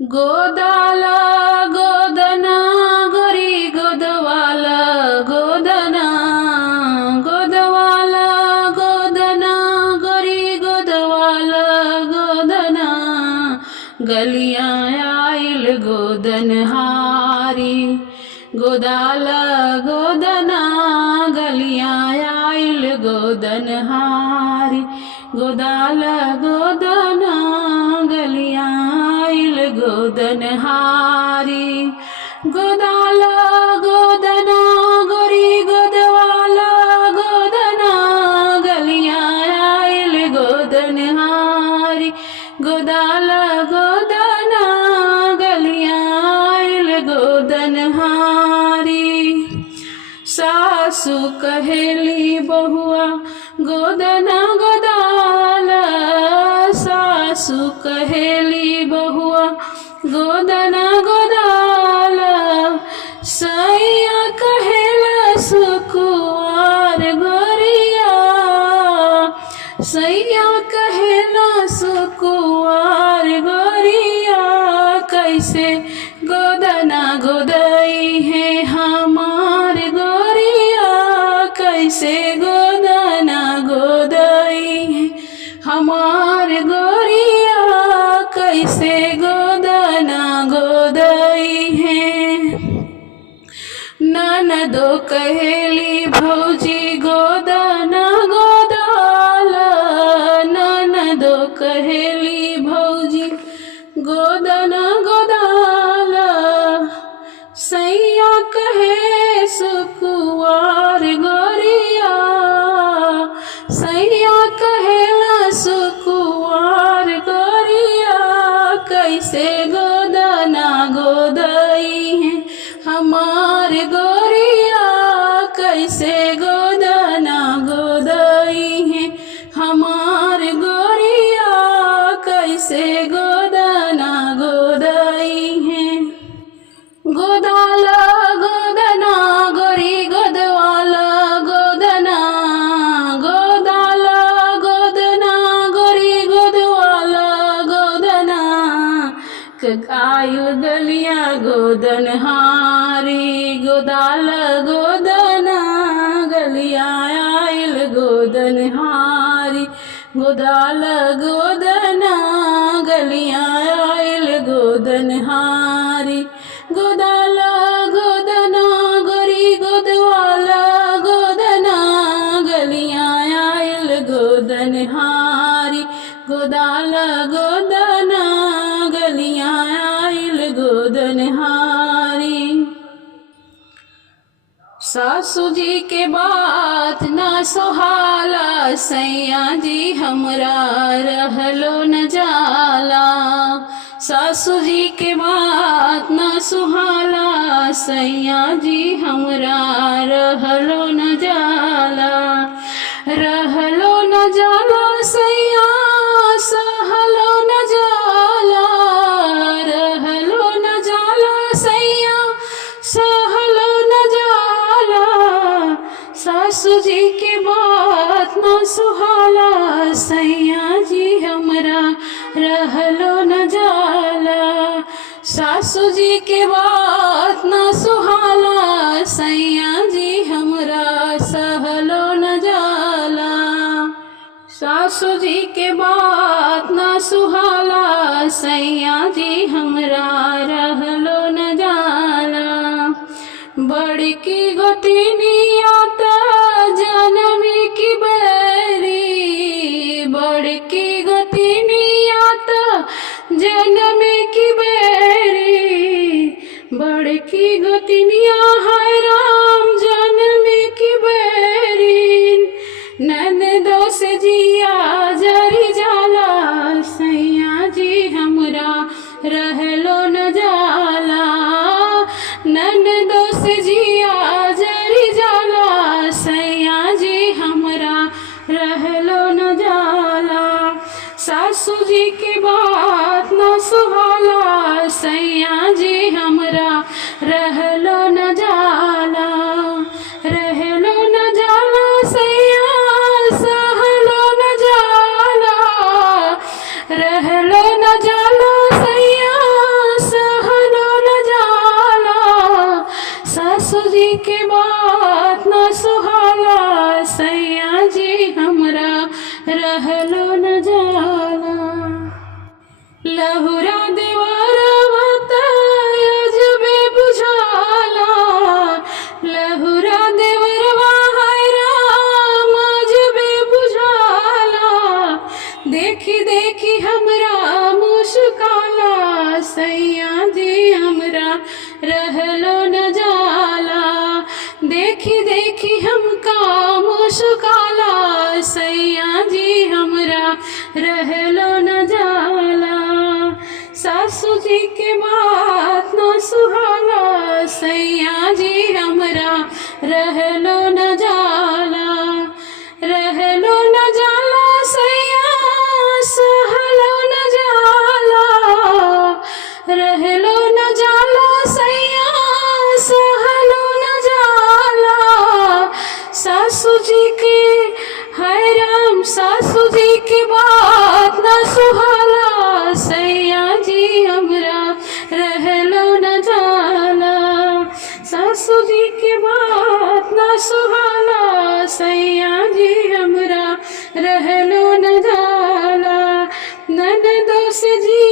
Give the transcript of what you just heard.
गोदाला गोदना गोरी गोदवाला गोदना गोदवाला गोदना गोरी गोदवाला गोदना गलियां आइल गोदन हारी गोदाला गोदना गलियां आइल गोदन हारी गोदाला गोदना गलियां आइल गोदन हारी गोदाला गोदना गोरी गोदवाला गोदना गलियां आइल गोदन हारी गोदाला गोदना गलियां आइल गोदन हारी सासु कहेली बहुआ गोदना गोदाला सासु कहेली बहुआ गोदना गोदाला सैया कहेला सुकुआर गोरिया सैया कहेला सुकुआर गोरिया कैसे गोदना गोदई है हमार गोरिया कैसे गोदना गोदई है हमार गोरिया कैसे गोदना गोदई है ननदो कहेली भौजी गोदना गोदाला ननदो कहेली भौजी गोदना गोदाला सैया कहे सुकुआर गोरिया सैया कहेला सुकुआर गोरिया कैसे गोदना गोदई है हमार गोरिया कैसे गोदना गोदई है हमार गोरिया कैसे गोदना गोदई है गोदाला गोदना गोरी गोदवाला गोदना गोदाला गोदना गोरी गोदवाला गोदना आइल गलिया गोदन हारी गोदाला गोदना गलिया आइल गोदन हारी गोदाला गोदना गलिया आइल गोदन हारी गोदाला गोदना गोरी गोदवाला गोदना गलियां आइल गोदन हारी गोदाला गोदना गलियां आइल गोदन हारी सासू जी के बात ना सोहाला सैया जी हमरा रहलो न जाला सासू जी के बात ना सुहाला सैया जी हमरा रहलो न जाला रहलो न जाला सैया सहलो न जाला रहलो न जाला सैया सहलो न जाला सासू जी के बात ना सुहाला सैया जी हमरा रहलो न जाला सासू जी के बात ना सुहाला सैया जी हमरा सहलो न जाला सासू जी के बात ना सुहाला सैया जी हमरा रहलो न जाला बड़की गोतिनिया त जनमी की बैरी बड़की गोतिनिया त जनमी की बैरी बड़की गोतिनिया है राम जनमी की बैरी ननदो से जिया जरी जाला सैया जी हमरा रहलो न जाला ननदो से जिया जरी जाला सैया जी हमरा रहलो न जाला सासू जी के बात न सुहाला सैया जी हमरा रहलो न जाला रहलो न जाला सैया सहलो न जाला रहलो न जाला सैया रहलो न जाला। देखी देखी हमका मुस्काला सैया जी हमरा रहलो न जाला। सासू जी के बात न सुहाला सैया जी हमरा रहलो न जाला। रहलो न जाला सैया सहलो न जाला। रहलो न जाला सैया सहलो न जाला। सासू जी के हाय राम सासू जी की बात न सुहाला सैया जी हमरा रहलो न जाला। सासू जी की बात न सुहाला सैया जी हमरा रहलो न जाला। ननदों से जी